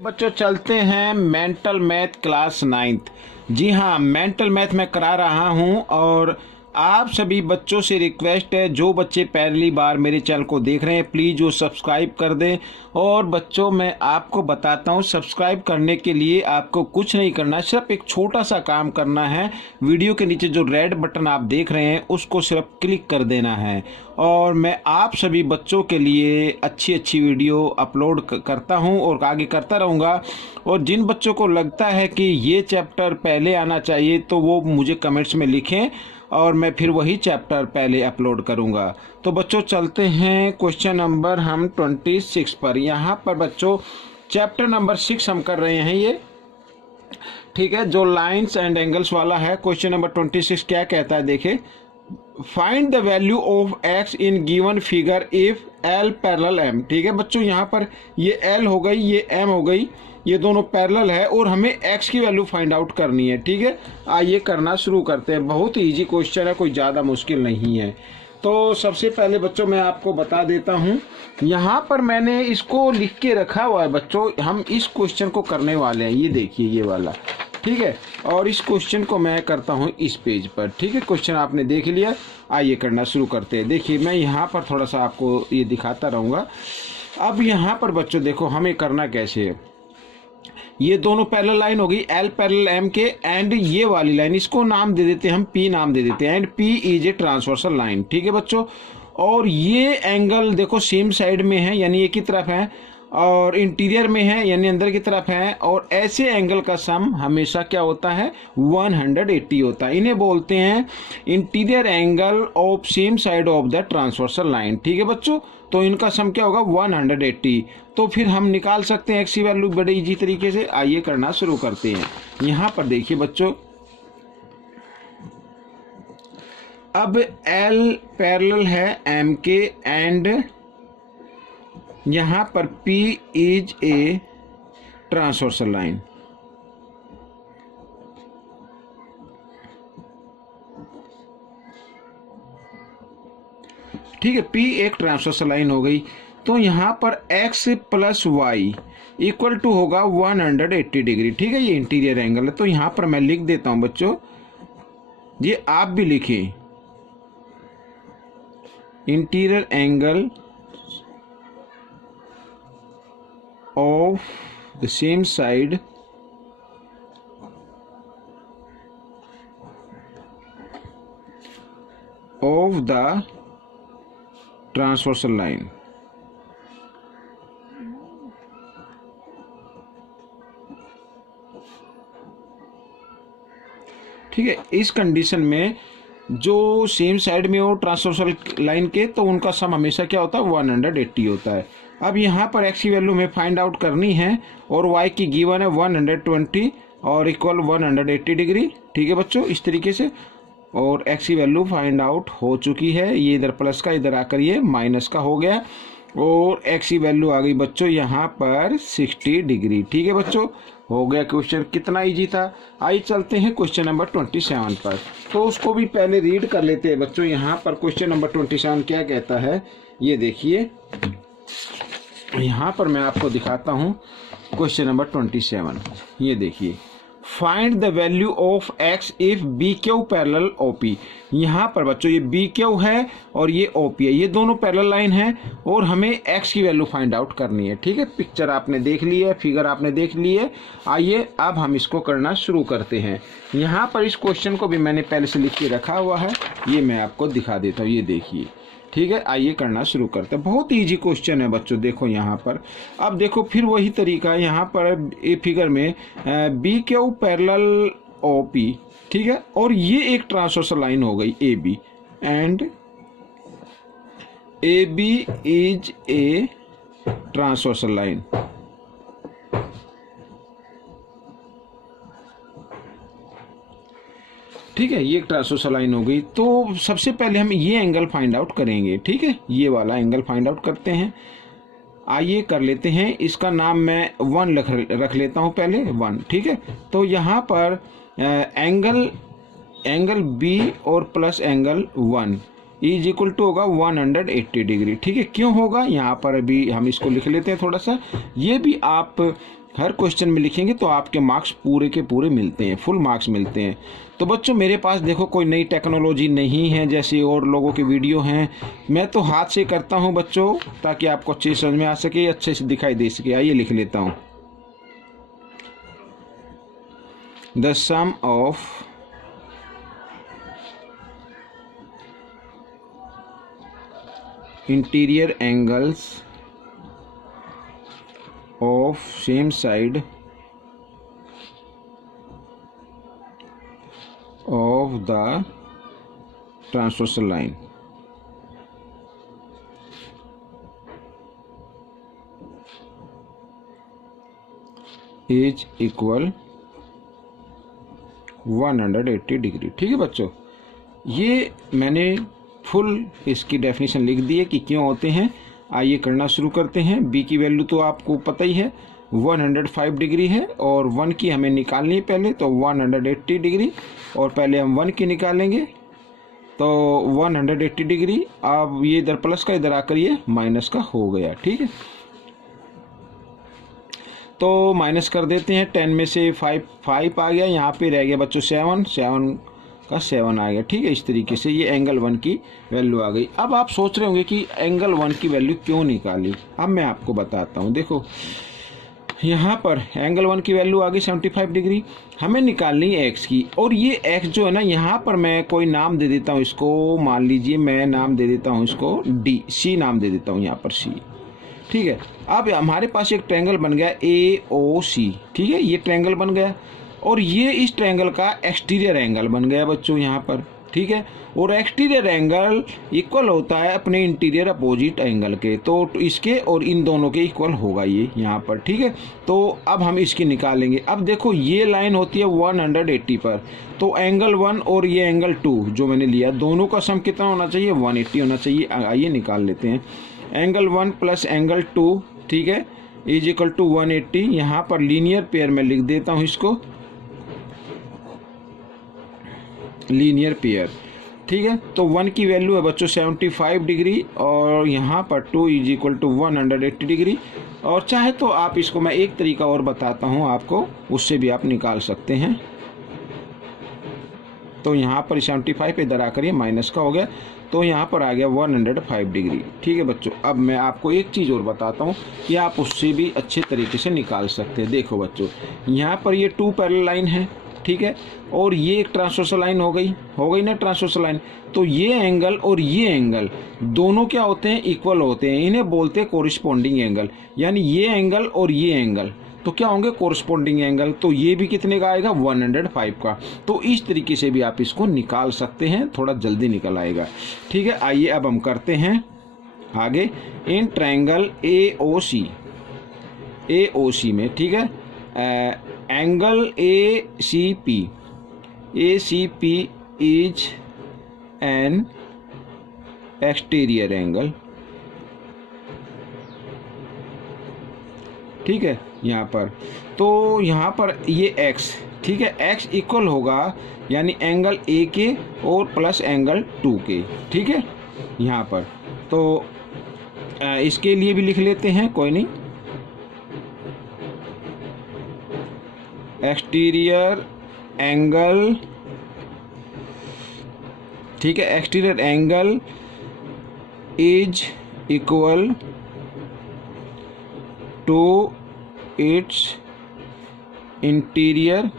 बच्चों चलते हैं मेंटल मैथ क्लास 9th। जी हाँ, मेंटल मैथ मैं करा रहा हूँ और आप सभी बच्चों से रिक्वेस्ट है, जो बच्चे पहली बार मेरे चैनल को देख रहे हैं प्लीज़ वो सब्सक्राइब कर दें। और बच्चों मैं आपको बताता हूँ, सब्सक्राइब करने के लिए आपको कुछ नहीं करना है, सिर्फ एक छोटा सा काम करना है। वीडियो के नीचे जो रेड बटन आप देख रहे हैं उसको सिर्फ क्लिक कर देना है और मैं आप सभी बच्चों के लिए अच्छी अच्छी वीडियो अपलोड करता हूं और आगे करता रहूंगा। और जिन बच्चों को लगता है कि ये चैप्टर पहले आना चाहिए तो वो मुझे कमेंट्स में लिखें और मैं फिर वही चैप्टर पहले अपलोड करूंगा। तो बच्चों चलते हैं क्वेश्चन नंबर हम 26 पर। यहाँ पर बच्चों चैप्टर नंबर 6 हम कर रहे हैं ये, ठीक है, जो लाइंस एंड एंगल्स वाला है। क्वेश्चन नंबर 26 क्या कहता है, देखे, find the value of x in given figure if L parallel M. ठीक है बच्चों, यहाँ पर ये एल हो गई, ये एम हो गई, ये दोनों पैरेलल है और हमें एक्स की वैल्यू फाइंड आउट करनी है। ठीक है, आइए करना शुरू करते हैं। बहुत ही इजी क्वेश्चन है, कोई ज़्यादा मुश्किल नहीं है। तो सबसे पहले बच्चों मैं आपको बता देता हूँ, यहाँ पर मैंने इसको लिख के रखा हुआ है बच्चों, हम इस क्वेश्चन को करने वाले हैं। ये देखिए ये वाला, ठीक है, और इस क्वेश्चन को मैं करता हूँ इस पेज पर। ठीक है, क्वेश्चन आपने देख लिया, आइए करना शुरू करते हैं। देखिए मैं यहाँ पर थोड़ा सा आपको ये दिखाता रहूँगा। अब यहाँ पर बच्चों देखो हमें करना कैसे है, ये दोनों पैरेलल लाइन होगी एल पैरेलल एम के, एंड ये वाली लाइन इसको नाम दे देते हैं हम पी नाम दे देते हैं, and P is a transversal line. ठीक है बच्चों, और ये एंगल देखो सेम साइड में है यानी एक ही तरफ है, और इंटीरियर में है यानी अंदर की तरफ है, और ऐसे एंगल का सम हमेशा क्या होता है 180 होता है। इन्हें बोलते हैं interior angle of same side of the transversal line. ठीक है बच्चों, तो इनका सम क्या होगा 180। तो फिर हम निकाल सकते हैं एक्स की वैल्यू बड़े इजी तरीके से। आइए करना शुरू करते हैं। यहाँ पर देखिए बच्चों, अब एल पैरेलल है एम के, एंड यहाँ पर P is a transversal line. ठीक है, P एक ट्रांसवर्सल लाइन हो गई। तो यहाँ पर x plus y equal to होगा 180 डिग्री। ठीक है, ये इंटीरियर एंगल है, तो यहाँ पर मैं लिख देता हूँ बच्चों, ये आप भी लिखें, interior angle of the same side of the transversal line। ठीक है, इस कंडीशन में जो सेम साइड में हो ट्रांसवर्सल लाइन के, तो उनका सम हमेशा क्या होता है 180 होता है। अब यहाँ पर x की वैल्यू हमें फाइंड आउट करनी है और y की गिवन है 120 और इक्वल 180 डिग्री। ठीक है बच्चों, इस तरीके से, और x की वैल्यू फाइंड आउट हो चुकी है। ये इधर प्लस का, इधर आकर ये माइनस का हो गया, और x की वैल्यू आ गई बच्चों यहाँ पर 60 डिग्री। ठीक है बच्चों, हो गया क्वेश्चन, कितना इजी था। आइए चलते हैं क्वेश्चन नंबर 27 पर। तो उसको भी पहले रीड कर लेते हैं बच्चों। यहाँ पर क्वेश्चन नंबर 27 क्या कहता है, ये देखिए, यहाँ पर मैं आपको दिखाता हूँ क्वेश्चन नंबर 27। ये देखिए, find the value of x if B Q parallel O. P पर बच्चों ये बी क्यू है और ये ओपी है, ये दोनों पैरेलल लाइन है और हमें x की वैल्यू फाइंड आउट करनी है। ठीक है, पिक्चर आपने देख ली है, फिगर आपने देख ली है। आइए अब हम इसको करना शुरू करते हैं। यहाँ पर इस क्वेश्चन को भी मैंने पहले से लिख के रखा हुआ है, ये मैं आपको दिखा देता हूँ, ये देखिए। ठीक है, आइए करना शुरू करते हैं। बहुत इजी क्वेश्चन है बच्चों, देखो यहाँ पर। अब देखो फिर वही तरीका, यहाँ पर ए फिगर में B Q parallel O P. ठीक है, और ये एक ट्रांसवर्सल लाइन हो गई A B, and A B is a transversal line. ठीक है, ये एक ट्रांसवर्सल लाइन हो गई। तो सबसे पहले हम ये एंगल फाइंड आउट करेंगे। ठीक है, ये वाला एंगल फाइंड आउट करते हैं। आइए कर लेते हैं, इसका नाम मैं 1 रख लेता हूँ पहले, 1। ठीक है, तो यहाँ पर एंगल बी और plus angle 1 is equal to होगा 180 डिग्री। ठीक है, क्यों होगा यहाँ पर अभी हम इसको लिख लेते हैं थोड़ा सा। ये भी आप हर क्वेश्चन में लिखेंगे तो आपके मार्क्स पूरे के पूरे मिलते हैं, फुल मार्क्स मिलते हैं। तो बच्चों मेरे पास देखो कोई नई टेक्नोलॉजी नहीं है जैसे और लोगों के वीडियो हैं, मैं तो हाथ से करता हूं बच्चों, ताकि आपको अच्छे से समझ में आ सके, अच्छे से दिखाई दे सके। आइए लिख लेता हूं, the sum of interior angles of same side of the transversal line is equal 180 degree. ठीक है बच्चों, ये मैंने फुल इसकी डेफिनेशन लिख दी है कि क्यों होते हैं। आइए करना शुरू करते हैं। बी की वैल्यू तो आपको पता ही है 105 डिग्री है, और 1 की हमें निकालनी है पहले, तो 180 डिग्री, और पहले हम 1 की निकालेंगे तो 180 डिग्री। अब ये इधर प्लस का, इधर आकर ये माइनस का हो गया। ठीक है, तो माइनस कर देते हैं। 10 में से 5 आ गया, यहाँ पे रह गया बच्चों 7 का 7 आ गया। ठीक है, इस तरीके से ये एंगल 1 की वैल्यू आ गई। अब आप सोच रहे होंगे कि एंगल 1 की वैल्यू क्यों निकाली। अब मैं आपको बताता हूँ। देखो यहाँ पर एंगल 1 की वैल्यू आ गई 75 डिग्री, हमें निकालनी है एक्स की, और ये एक्स जो है ना, यहाँ पर मैं कोई नाम दे देता हूँ इसको, मान लीजिए मैं नाम दे देता हूँ इसको सी नाम दे देता हूँ यहाँ पर सी। ठीक है, अब हमारे पास एक ट्रायंगल बन गया AOC। ठीक है, ये ट्रायंगल बन गया, और ये इस ट्रायंगल का एक्सटीरियर एंगल बन गया बच्चों यहाँ पर। ठीक है, और एक्सटीरियर एंगल इक्वल होता है अपने इंटीरियर अपोजिट एंगल के, तो इसके और इन दोनों के इक्वल होगा ये यहाँ पर। ठीक है, तो अब हम इसकी निकालेंगे। अब देखो ये लाइन होती है 180 पर, तो एंगल 1 और ये एंगल 2 जो मैंने लिया, दोनों का सम कितना होना चाहिए, 180 होना चाहिए। आइए निकाल लेते हैं। एंगल 1 प्लस एंगल 2, ठीक है, इज इक्वल टू 180। यहाँ पर लीनियर पेयर में लिख देता हूँ इसको, लीनियर पेयर। ठीक है, तो 1 की वैल्यू है बच्चों 75 डिग्री, और यहाँ पर 2 इज इक्वल टू 180 डिग्री। और चाहे तो आप इसको, मैं एक तरीका और बताता हूँ आपको, उससे भी आप निकाल सकते हैं। तो यहाँ पर 75 इधर आकर ये माइनस का हो गया, तो यहाँ पर आ गया 105 डिग्री। ठीक है बच्चों, अब मैं आपको एक चीज़ और बताता हूँ कि आप उससे भी अच्छे तरीके से निकाल सकते हैं। देखो बच्चों, यहाँ पर ये 2 पैरेलल लाइन है, ठीक है, और ये एक ट्रांसवर्सल लाइन हो गई ना ट्रांसवर्सल लाइन। तो ये एंगल और ये एंगल दोनों क्या होते हैं, इक्वल होते हैं, इन्हें बोलते हैं कोरिस्पोंडिंग एंगल। यानी ये एंगल और ये एंगल तो क्या होंगे, कोरिस्पोंडिंग एंगल। तो ये भी कितने का आएगा, 105 का। तो इस तरीके से भी आप इसको निकाल सकते हैं, थोड़ा जल्दी निकल आएगा। ठीक है, आइए अब हम करते हैं आगे। इन ट्रायंगल AOC में, ठीक है, angle ACP is an exterior angle. ठीक है, यहाँ पर तो यहाँ पर ये x, ठीक है, x इक्वल होगा यानी एंगल A के और प्लस एंगल 2 के। ठीक है, यहाँ पर तो इसके लिए भी लिख लेते हैं, कोई नहीं, एक्सटीरियर एंगल। ठीक है, exterior angle is equal to its interior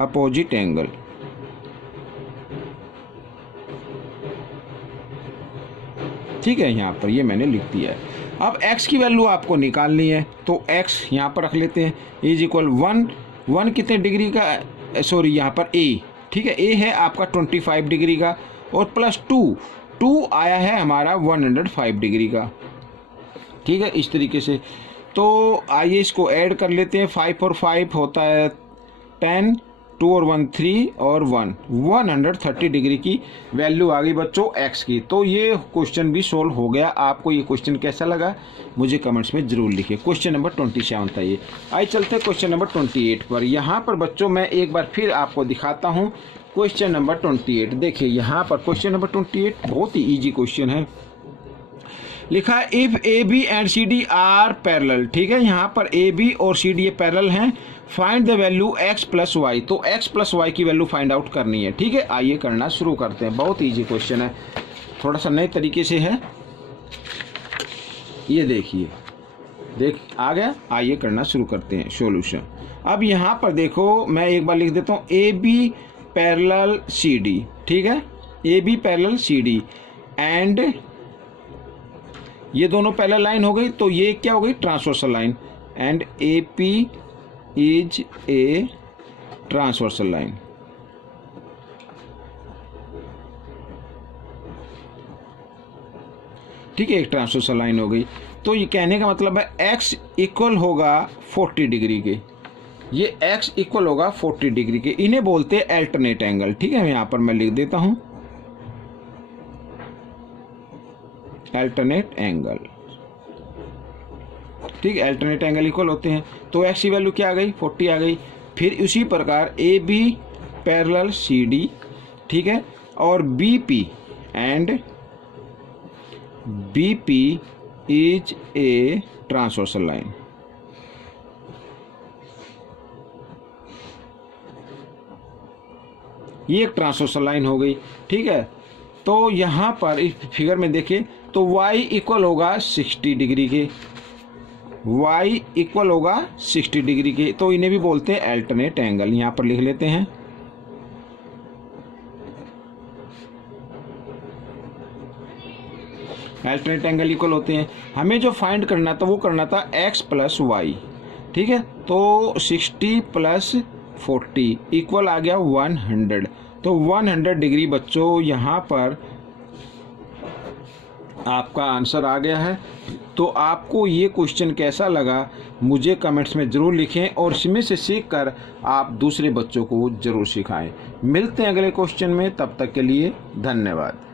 opposite angle. ठीक है, यहाँ पर ये मैंने लिख दिया है। अब x की वैल्यू आपको निकालनी है, तो x यहाँ पर रख लेते हैं, इज इक्वल 1 कितने डिग्री का, सॉरी यहाँ पर a, ठीक है, a है आपका 25 डिग्री का, और प्लस 2 आया है हमारा 105 डिग्री का। ठीक है, इस तरीके से। तो आइए इसको ऐड कर लेते हैं। 5 और 5 होता है 10, 2 और 1 3 और 130 डिग्री की वैल्यू आ गई बच्चों x की। तो ये क्वेश्चन भी सोल्व हो गया। आपको ये क्वेश्चन कैसा लगा मुझे कमेंट्स में ज़रूर लिखिए। क्वेश्चन नंबर 27 था ये। आइए चलते हैं क्वेश्चन नंबर 28 पर। यहाँ पर बच्चों मैं एक बार फिर आपको दिखाता हूँ क्वेश्चन नंबर 28। देखिए यहाँ पर क्वेश्चन नंबर 28 बहुत ही ईजी क्वेश्चन है। लिखा है if A B and C D are parallel, ठीक है, यहाँ पर ए बी और सी डी ये पैरेलल हैं, find the value X plus Y, तो एक्स प्लस वाई की वैल्यू फाइंड आउट करनी है, ठीक है। आइए करना शुरू करते हैं, बहुत ईजी क्वेश्चन है, थोड़ा सा नए तरीके से है, ये देखिए, आ गया। आइए करना शुरू करते हैं सॉल्यूशन। अब यहाँ पर देखो, मैं एक बार लिख देता हूँ, A B parallel C D, ठीक है, A B parallel C D and ये दोनों पैरेलल लाइन हो गई, तो ये क्या हो गई, transversal line, and A P is a transversal line, ठीक है, एक ट्रांसवर्सल लाइन हो गई। तो ये कहने का मतलब है x इक्वल होगा 40 डिग्री के, ये x इक्वल होगा 40 डिग्री के, इन्हें बोलते हैं अल्टरनेट एंगल, ठीक है। यहाँ पर मैं लिख देता हूँ अल्टरनेट एंगल, ठीक है, अल्टरनेट एंगल इक्वल होते हैं, तो x की वैल्यू क्या आ गई, 40 आ गई। फिर उसी प्रकार A B parallel C D, ठीक है, और B P and B P is a transversal line, ये एक ट्रांसवर्सल लाइन हो गई, ठीक है। तो यहाँ पर इस फिगर में देखें तो y इक्वल होगा 60 डिग्री के, y इक्वल होगा 60 डिग्री के, तो इन्हें भी बोलते हैं अल्टरनेट एंगल, यहाँ पर लिख लेते हैं। अल्टरनेट एंगल इक्वल होते हैं, हमें जो फाइंड करना था वो करना था x प्लस वाई, ठीक है, तो 60 प्लस 40 इक्वल आ गया 100, तो 100 डिग्री बच्चों यहाँ पर आपका आंसर आ गया है। तो आपको ये क्वेश्चन कैसा लगा मुझे कमेंट्स में ज़रूर लिखें, और इसमें से सीखकर आप दूसरे बच्चों को ज़रूर सिखाएं। मिलते हैं अगले क्वेश्चन में, तब तक के लिए धन्यवाद।